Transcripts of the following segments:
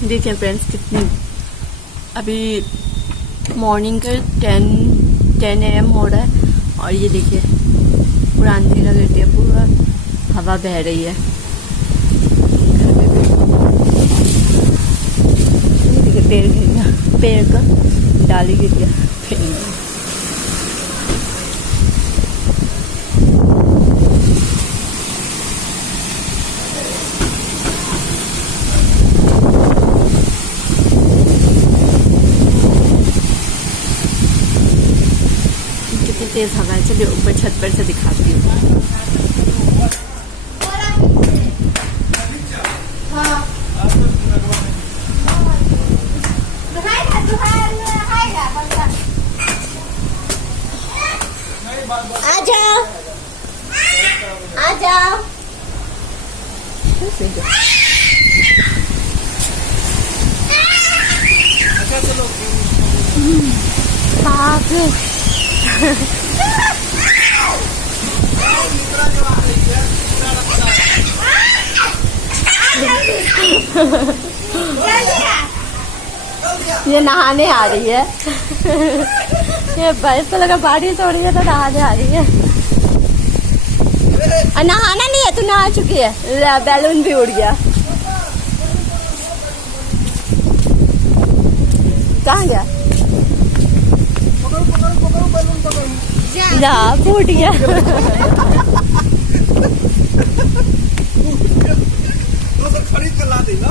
देखिए फ्रेंड्स कितनी अभी मॉर्निंग का 10 AM हो रहा है और ये देखिए पूरा अंधेरा कर दिया, पूरा हवा बह रही है। देखिए पेड़ गिर गया, पेड़ का डाली गिर गया पेड़ में। तेज हवा है। चलिए ऊपर छत पर से दिखाती हूँ। आ जाओ, आ जाओ। ये नहाने आ रही है। ये बस तो लगा बारिश हो रही है तो नहाने आ रही है। और नहाना नहीं है, तू नहा चुकी है। बैलून भी उड़ गया। कहाँ गया? जा फूट गया। खरीद कर ला देना।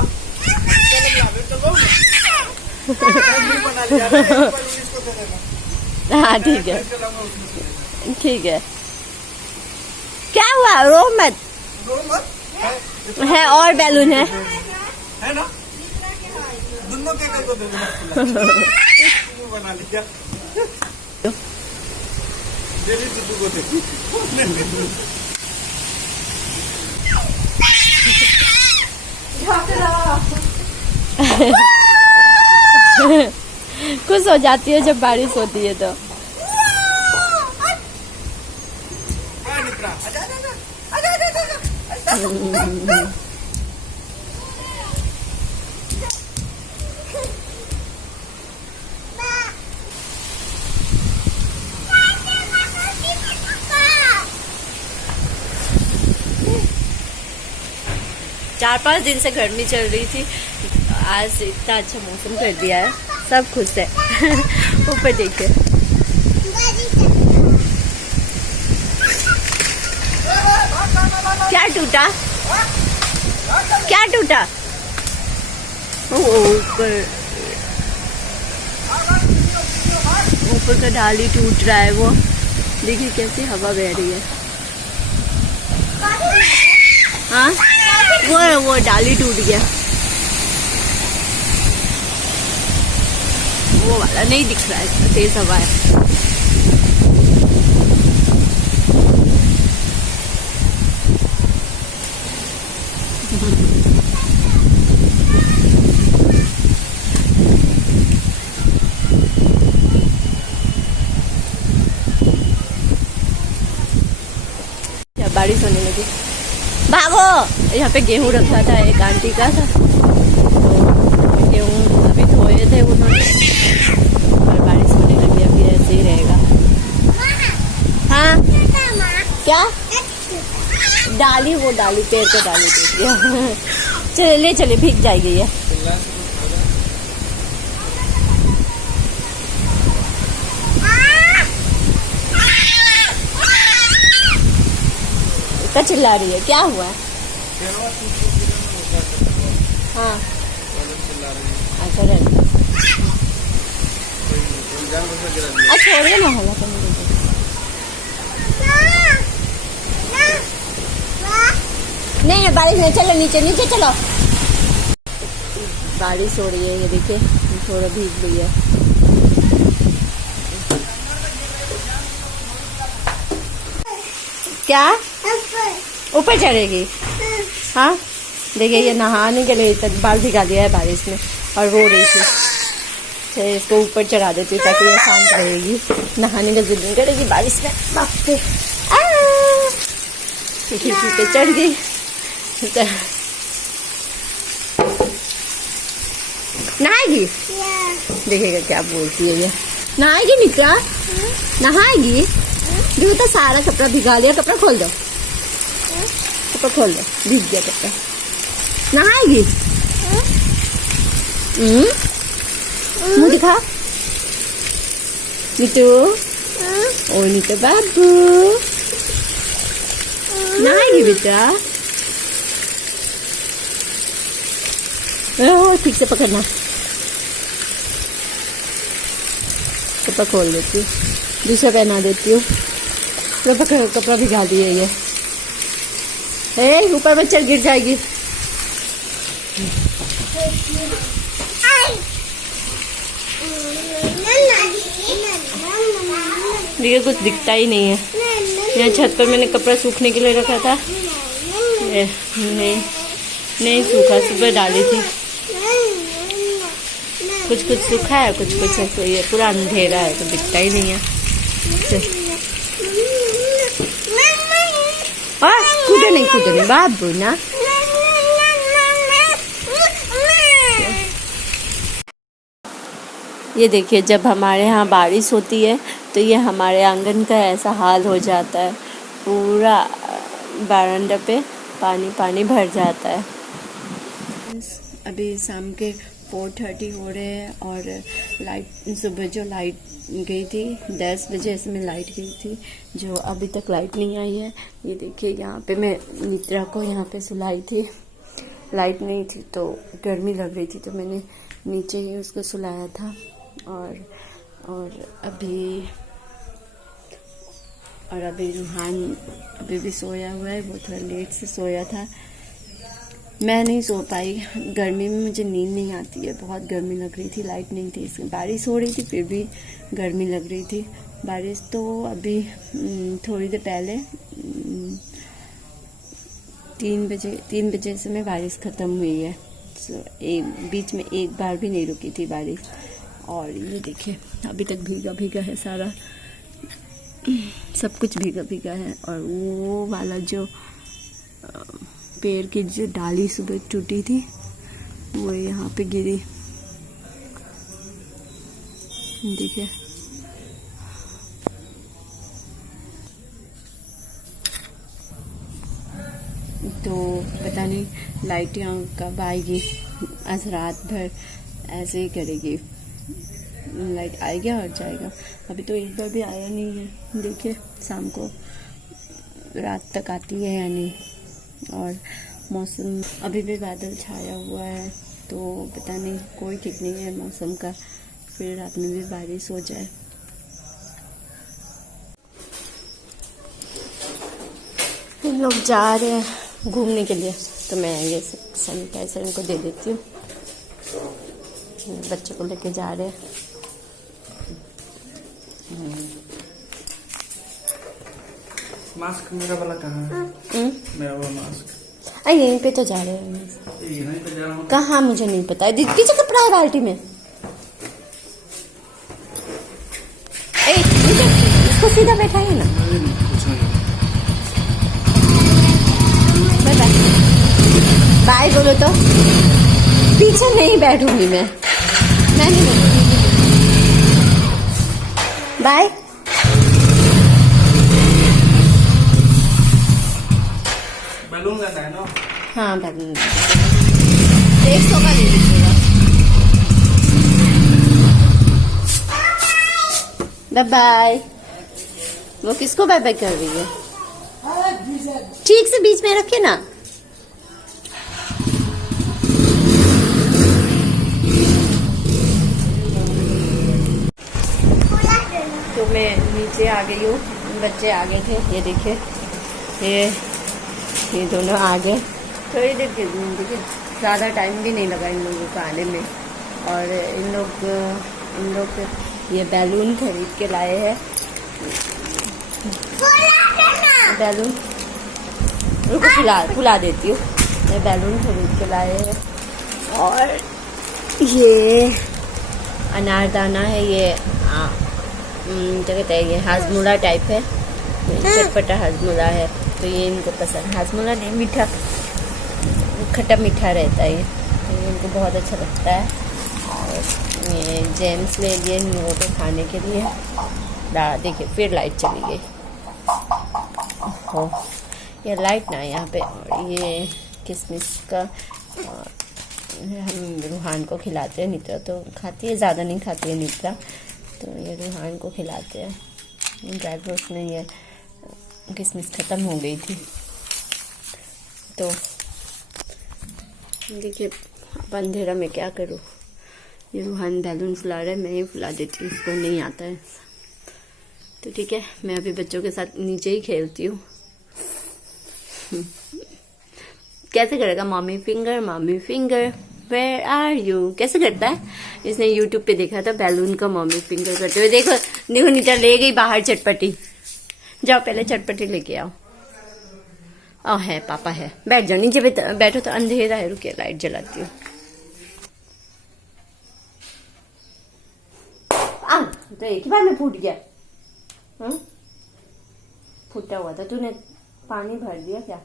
हाँ ठीक है, ठीक है। क्या हुआ? रो मत, है और बैलून है ना? दोनों के को दे देना। बना लिया। खुश हो जाती है जब बारिश होती है तो। चार 5 दिन से गर्मी चल रही थी, आज इतना अच्छा मौसम कर दिया है, सब खुश है। ऊपर देखिए। क्या टूटा? क्या टूटा? ऊपर ऊपर का डाली टूट रहा है। वो देखिए कैसी हवा बह रही है। हाँ वो डाली टूट गया। वो वाला नहीं दिख रहा है, तेज हवा है। क्या बारिश होने लगी। भागो। यहाँ पे गेहूं रखा था एक आंटी का था, तो गेहूं अभी धोए थे उन्होंने और बारिश होने लगी। अभी ऐसे ही रहेगा। हाँ क्या डाली, वो डाली पेड़ पे डाली टूट गया। चले ले चले, भीग जाएगी ये। इतना चिल्ला रही है, क्या हुआ? हाँ अच्छा रहने। छोड़िए ना हल्ला करने। नहीं बारिश में चलो, नीचे नीचे चलो। बारिश हो रही है, ये देखिए थोड़ा भीग गई है। क्या ऊपर चढ़ेगी? हाँ देखिए ये नहाने के लिए तक बाल भिगा दिया है बारिश में और रो रही थी। तो इसको ऊपर चढ़ा देती हूँ ताकि ये शांत रहेगी, नहाने का जिद नहीं करेगी बारिश में। बाप रे खिड़की पे चढ़ गई। नहाएगी? देखिएगा क्या बोलती है ये। नहाएगी मित्रा? नहाएगी? जो तो सारा कपड़ा भिगा लिया, कपड़ा खोल दो, कपड़ा खोल दो, भीग गया कपड़ा। नहाएगी? मुँह दिखा नीतू। ओ नीतू बाबू, नहाएगी बेटा? ठीक से पकड़ना। कपड़ा खोल देती हूँ, दूसरा पहना देती हूँ। कपड़ा भिगा दिए ये। ऊपर में चल, गिर जाएगी। देखिए कुछ दिखता ही नहीं है। यहाँ छत पर मैंने कपड़ा सूखने के लिए रखा था, नहीं सूखा, सुबह डाली थी। कुछ कुछ सूखा है, कुछ कुछ ऐसे ही है, पूरा अंधेरा है तो दिखता ही नहीं है। कूदो नहीं बाबू ना। ये देखिए, जब हमारे यहाँ बारिश होती है तो ये हमारे आंगन का ऐसा हाल हो जाता है, पूरा बरामदा पे पानी पानी भर जाता है। अभी शाम के 4:30 हो रहे हैं और लाइट, सुबह जो लाइट गई थी 10 बजे इसमें लाइट गई थी, जो अभी तक लाइट नहीं आई है। ये देखिए, यहाँ पे मैं नित्रा को यहाँ पे सुलाई थी, लाइट नहीं थी तो गर्मी लग रही थी तो मैंने नीचे ही उसको सुलाया था। और अभी रूहान अभी भी सोया हुआ है, वो थोड़ा लेट से सोया था। मैं नहीं सो पाई, गर्मी में मुझे नींद नहीं आती है, बहुत गर्मी लग रही थी, लाइट नहीं थी, इसमें बारिश हो रही थी फिर भी गर्मी लग रही थी। बारिश तो अभी थोड़ी देर पहले 3 बजे से में बारिश ख़त्म हुई है, तो बीच में एक बार भी नहीं रुकी थी बारिश। और ये देखिए, अभी तक भीगा भीगा है सारा, सब कुछ भीगा भीगा है। और वो वाला जो पेड़ की जो डाली सुबह टूटी थी वो यहाँ पे गिरी, देखिए। तो पता नहीं लाइट यहाँ कब आएगी, आज रात भर ऐसे ही करेगी, लाइट आएगा और जाएगा। अभी तो एक बार भी आया नहीं है, देखिए शाम को रात तक आती है या नहीं। और मौसम अभी भी बादल छाया हुआ है, तो पता नहीं, कोई ठीक नहीं है मौसम का, फिर रात में भी बारिश हो जाए। हम लोग जा रहे हैं घूमने के लिए, तो मैं ये सैनिटाइजर इनको दे देती हूँ, बच्चे को लेके जा रहे हैं। मास्क मेरा वाला कहाँ है? मेरा वाला मास्क यहीं पे तो जा रहे हैं। यहीं पे जा रहा हूँ। कहाँ मुझे नहीं पता है, पीछे कपड़ा है बाल्टी में। इसको सीधा बैठाइए ना। बाय बोलो तो। पीछे नहीं बैठूंगी मैं नहीं बैठूंगी। बाय। बैलून रहता है ना? हाँ बैलून 100 का ले लीजिएगा। Bye bye. वो किसको बाय बाय कर रही है? ठीक से बीच में रखे ना। तो मैं नीचे आ गई हूँ, बच्चे आ गए थे, ये देखिए, ये दोनों आ गए। थोड़ी देर के देखिए, ज़्यादा टाइम भी नहीं लगा इन लोगों को आने में। और इन लोग ये बैलून खरीद के लाए हैं। बैलून रुको, फुला देती हूँ। ये बैलून खरीद के लाए हैं। और ये अनारदाना है, ये क्या कहते हैं, ये हाजमोला टाइप है, चटपटा हाजमोला है, तो ये इनको पसंद। हाजमोला नहीं, मीठा, खट्टा मीठा रहता है ये इनको बहुत अच्छा लगता है। ये जेम्स ले लिए न्यू को खाने के लिए। देखिए फिर लाइट चली गई। हो ये लाइट ना यहाँ पे। और ये किशमिश का हम रूहान को खिलाते हैं। नित्रा तो खाती है, ज़्यादा नहीं खाती है नित्रा, तो ये रूहान को खिलाते हैं। ड्राई फ्रूट्स में ये किशमिश ख़त्म हो गई थी, तो देखिए अब अंधेरा में क्या करूँ। ये रूहान बैलून फुला रहा है, मैं ही फुला देती हूँ, उसको नहीं आता है। तो ठीक है, मैं अभी बच्चों के साथ नीचे ही खेलती हूँ। कैसे करेगा mummy finger where are you, कैसे करता है? इसने यूट्यूब पे देखा था बैलून का मम्मी फिंगर करते हुए। देखो देखो नीचा ले गई बाहर चटपटी। जाओ पहले चटपटी लेके आओ। है पापा है, बैठ जाओ नीचे बैठो। तो अंधेरा है, रुकिए लाइट जलाती हूँ। तो एक ही बार में फूट गया। फूटा हुआ था, तूने पानी भर दिया क्या?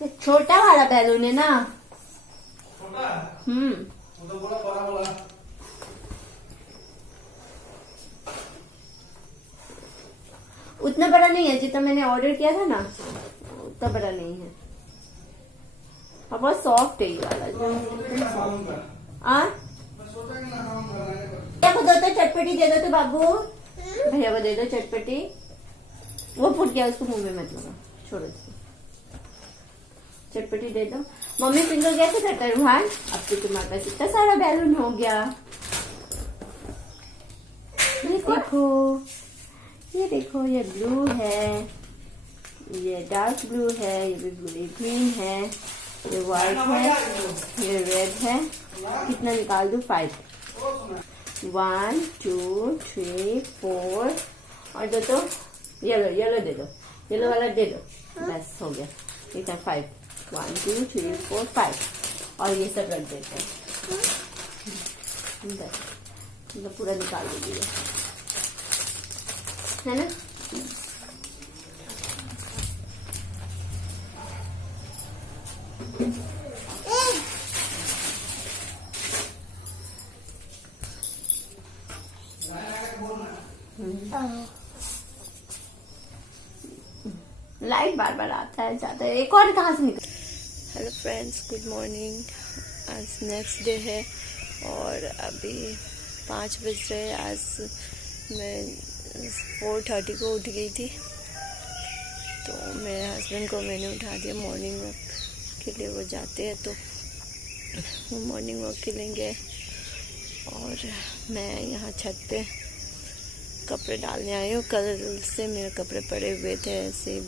ये छोटा वाला बैलून है ना? छोटा? वो तो बड़ा वाला। उतना बड़ा नहीं है जितना मैंने ऑर्डर किया था ना, उतना बड़ा नहीं है। और बहुत सॉफ्ट है ये वाला। देखो दो तो चटपटी दे दो तो बाबू, भैया को दे दो चटपटी। वो फूट गया, उसको मुंह में मत लगा, छोड़ो दो। चटपटी दे दो। मम्मी फिंगर कैसे करता है रूहान? अब तो तुम्हारे पास इतना सारा बैलून हो गया। ये देखो ये ब्लू है, ये डार्क ब्लू है, ये भी ग्रीन है, ये व्हाइट है, ये रेड है। कितना निकाल दूं? 5। 1 2 3 4 और दो तो येलो दे दो, येलो वाला दे दो। बस हो गया, इतना 5। 1 2 3 4 5 और ये सब रख देते हैं। बस पूरा निकाल दीजिए, है ना? लाइट बार बार आता है जाता है। एक और कहाँ से निकल। Hello friends, good morning. आज नेक्स्ट डे है और अभी 5 बज रहे। आज मैं 4:30 को उठ गई थी, तो मेरे हस्बैंड को मैंने उठा दिया। मॉर्निंग वॉक के लिए वो जाते हैं, तो वो मॉर्निंग वॉक के लिए गए और मैं यहाँ छत पे कपड़े डालने आई हूँ। कल से मेरे कपड़े पड़े हुए थे ऐसे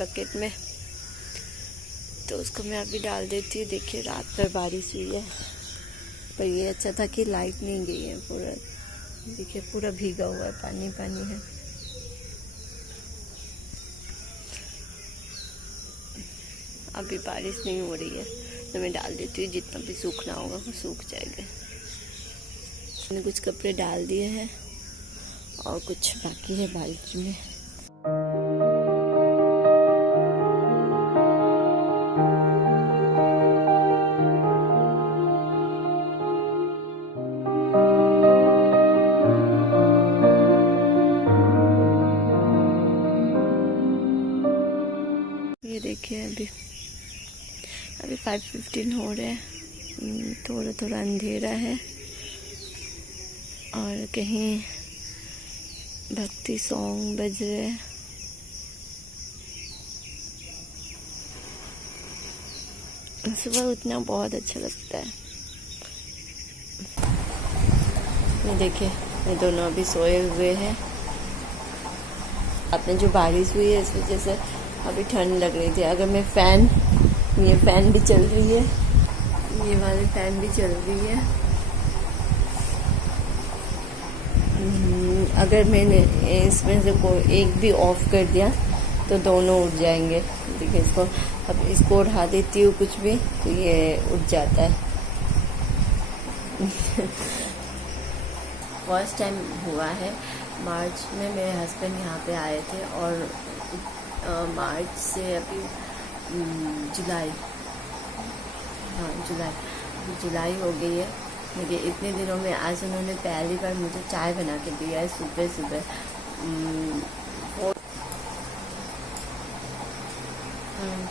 बकेट में, तो उसको मैं अभी डाल देती हूँ। देखिए रात भर बारिश हुई है, पर ये अच्छा था कि लाइट नहीं गई है। पूरा देखिए पूरा भीगा हुआ है, पानी पानी है। अभी बारिश नहीं हो रही है, तो मैं डाल देती हूँ। जितना भी सूखना होगा वो सूख जाएगा। मैंने कुछ कपड़े डाल दिए हैं और कुछ बाकी है बाल्टी में। ये देखिए अभी 5:15 हो रहे हैं। थोड़ा थोड़ा अंधेरा है और कहीं भक्ति सॉन्ग बज रहे हैं। सुबह उठना बहुत अच्छा लगता है। ये देखिए ये दोनों अभी सोए हुए हैं। आपने जो बारिश हुई है इस वजह से अभी ठंड लग रही थी। अगर मैं ये फैन भी चल रही है, ये वाली फैन भी चल रही है। अगर मैंने इसमें से कोई एक भी ऑफ कर दिया तो दोनों उठ जाएंगे। देखिए इसको, अब इसको उठा देती हूँ कुछ भी तो ये उठ जाता है। फर्स्ट टाइम हुआ है। मार्च में मेरे हस्बैंड यहाँ पे आए थे और मार्च से अभी जुलाई, हाँ जुलाई हो गई है। देखिए इतने दिनों में आज उन्होंने पहली बार मुझे चाय बना के दिया है सुबह सुबह।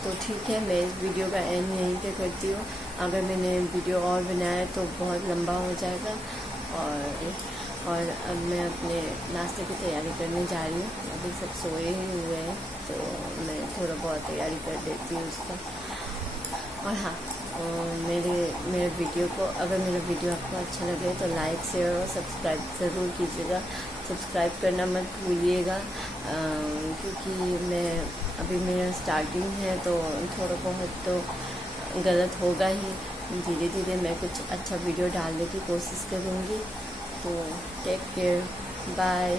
तो ठीक है, मैं इस वीडियो का एंड यहीं पे करती हूँ। अगर मैंने वीडियो और बनाया तो बहुत लंबा हो जाएगा। और अब मैं अपने नाश्ते की तैयारी करने जा रही हूँ। अभी सब सोए ही हुए हैं तो मैं थोड़ा बहुत तैयारी कर देती हूँ उसका। और हाँ, मेरे वीडियो को, अगर मेरा वीडियो आपको अच्छा लगे तो लाइक शेयर और सब्सक्राइब ज़रूर कीजिएगा। सब्सक्राइब करना मत भूलिएगा, क्योंकि मैं अभी मेरा स्टार्टिंग है तो थोड़ा बहुत तो गलत होगा ही। धीरे धीरे मैं कुछ अच्छा वीडियो डालने की कोशिश करूँगी। तो टेक केयर, बाय।